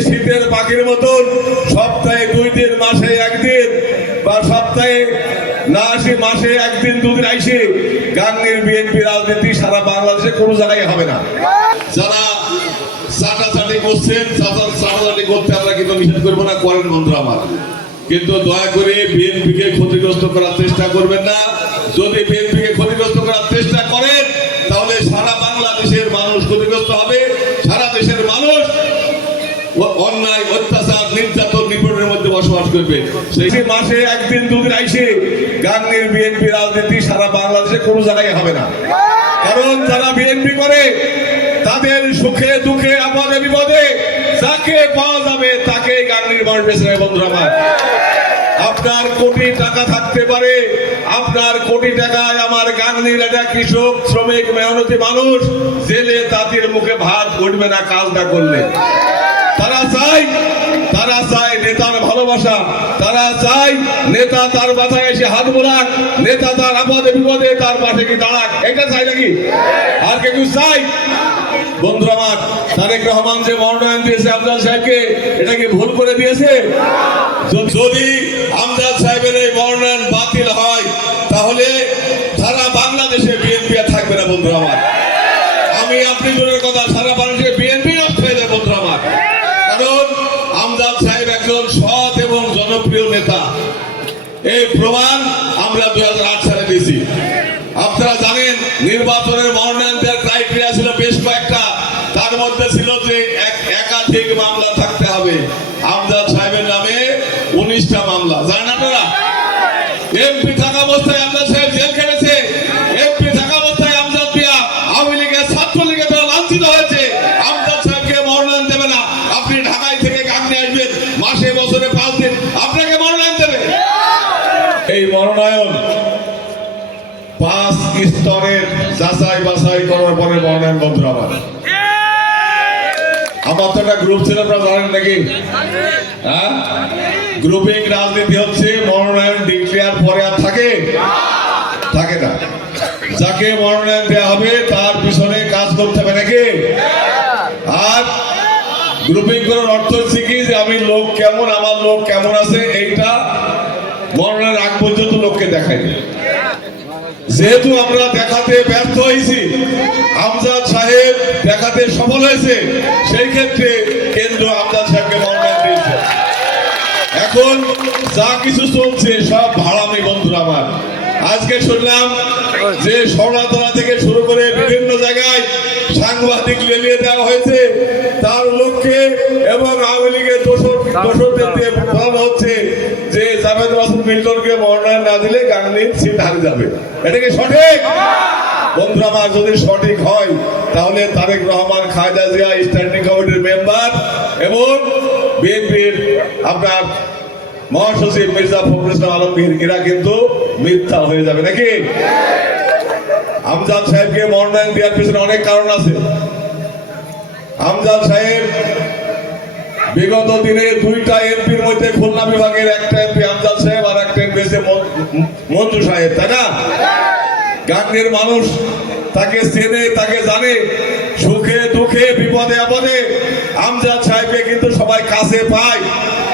শীতের পাখির মতন সপ্তাহে দুই দিন, মাসে একদিন বা সপ্তাহে না আসি, মাসে একদিন, দুদিন আইসি গাঙ্গের বিএনপি রাজনীতি সারা বাংলাদেশে কোনো জায়গায় হবে না। যারা চাটাচাটি করছেন চাটা- চাটাচাটি করতে আমরা কিন্তু নিষেধ করব না, করেন বন্ধু আমার। কিন্তু দয়া করে ক্ষতিগ্রস্ত করার চেষ্টা করবেন না। যদি বিএনপি কে ক্ষতিগ্রস্ত করার চেষ্টা করেন, তাহলে সারা বাংলাদেশের মানুষ ক্ষতিগ্রস্ত হবে, সারা দেশের মানুষ অন্যায়, অত্যাচার, নির্যাতন নিপীড়নের মধ্যে বসবাস করবে। সেই মাসে একদিন, দুদিন আইসে গাঙ্গের বিএনপি রাজনীতি সারা বাংলাদেশে কোনো জায়গায় হবে না। কারণ যারা বিএনপি করে, তাদের সুখে দুঃখে, আপদে বিপদে যাকে পাওয়া যাবে তাকে গাঙ্গের মানুষ বেছে নেয় বন্ধুরা আমার। আপনার কোটি টাকা থাকতে পারে, আপনার কোটি টাকায় আমার গাঙ্গির একটা কৃষক, শ্রমিক, মেহনতি মানুষ জেলে তাদের মুখে ভাত উঠবে না কাজ না করলে। তারা চাই তারা চায় নেতার ভালোবাসা, তারা চাই নেতা তার মাথায় এসে হাত বোলাক, নেতা তার আপদে বিপদে তার পাশে কি দাঁড়াক। এটা চাই নাকি? আর কে কেউ চাই বন্ধুরা আমার, তারেক রহমান যে মনোনয়ন দিয়েছে আফজাল সাহেবকে, এটা কি ভুল করে দিয়েছে? যদি- আমজাদ সাহেবের এই মনোনয়ন বাতিল হয়, তাহলে সারা বাংলাদেশে বিএনপি থাকবে না বন্ধুরা আমার। আমি আপনি দূরের কথা, সারা বাংলাদেশে বিএনপি নষ্ট হয়ে যায় বন্ধুরা আমার কারণ আমজাদ সাহেব একজন সৎ এবং জনপ্রিয় নেতা। এই প্রমাণ আমরা দুই সালে দিয়েছি। আপনারা জানেন, নির্বাচনের মনোনয়ন দেওয়ার ক্রাইটেরিয়া ছিল বেশ কয়েকটা। তার মধ্যে ছিল যে একাধিক মামলা থাকতে হবে। আমজাদ সাহেবের নামে উনিশটা মামলা। জানেন আপনারা? এমপি থাকা অবস্থায় আমজাদ সাহেব জেল খেটেছে। এমপি থাকা অবস্থায় আমজাদ মিয়া আওয়ামী লীগের ছাত্রলীগের দ্বারা লাঞ্ছিত হয়েছে। আমজাদ সাহেবকে মনোনয়ন দেবে না। আপনি ঢাকায় থেকে গাঙ্গে আসবেন। মাসে বছরে পাঁচ আপনাকে মনোনয়ন দেবে। এই মনোনয়ন পাঁচ স্তরের যাচাই বাছাই করার পরে মনোনয়ন বন্ধুরা আমার আমার তো একটা গ্রুপ ছিল, আপনারা জানেন নাকি? হ্যাঁ? গ্রুপিং রাজনীতি হচ্ছে, মনোনয়ন ডিক্লেয়ার পরে আর থাকে। থাকে না। যাকে মনোনয়ন দেওয়া হবে, তার পিছনে কাজ করতে হবে নাকি? আর গ্রুপিং করার অর্থ হচ্ছে কি যে আমি লোক কেমন, আমার লোক কেমন আছে, এইটা মনোনয়নের আগ পর্যন্ত লোককে দেখাই যেহেতু আমরা দেখাতে ব্যর্থ হয়েছি, আমজাদ সাহেব দেখাতে সফল হয়েছে, সেই ক্ষেত্রে কেন্দ্র আমজাদ সাহেবকে মনোনয়ন দিয়েছে। এখন যা কিছু চলছে, সব ভাড়ামি বন্ধুরা আমার আজকে শুনলাম যে সরলাতলা থেকে শুরু করে বিভিন্ন জায়গায় সাংবাদিক লেলিয়ে দেওয়া হয়েছে। তার লক্ষ্যে এবং আওয়ামী লীগের দোষর দোষরদের দিয়ে বলানো হচ্ছে যে জাভেদ মাসুদ মিল্টনকে মনোনয়ন না দিলে গাঙ্গলির সিট হারিয়ে যাবে। এটা কি সঠিক? বন্ধুরা আমার যদি সঠিক হয় তাহলে তারেক রহমান খায়দা জিয়া স্ট্যান্ডিং কমিটির মেম্বার এবং বিএনপির আপনার মহাসচিব মির্জা ফখরুল ইসলাম আলমগীর এরা কিন্তু মিথ্যা হয়ে যাবে নাকি? আমজাদ সাহেবকে মনোনয়ন দেওয়ার পিছনে অনেক কারণ আছে। আমজাদ সাহেব, বিগত দিনে দুইটা এমপির মধ্যে খুলনা বিভাগের একটা এমপি আমজাদ সাহেব আর একটা এমপি হচ্ছে মঞ্জু সাহেব, তাই না? গাঙ্গের মানুষ তাকে চেনে, তাকে জানে, সুখে দুঃখে বিপদে আপদে আমজাদ সাহেবকে কিন্তু সবাই কাছে পায়।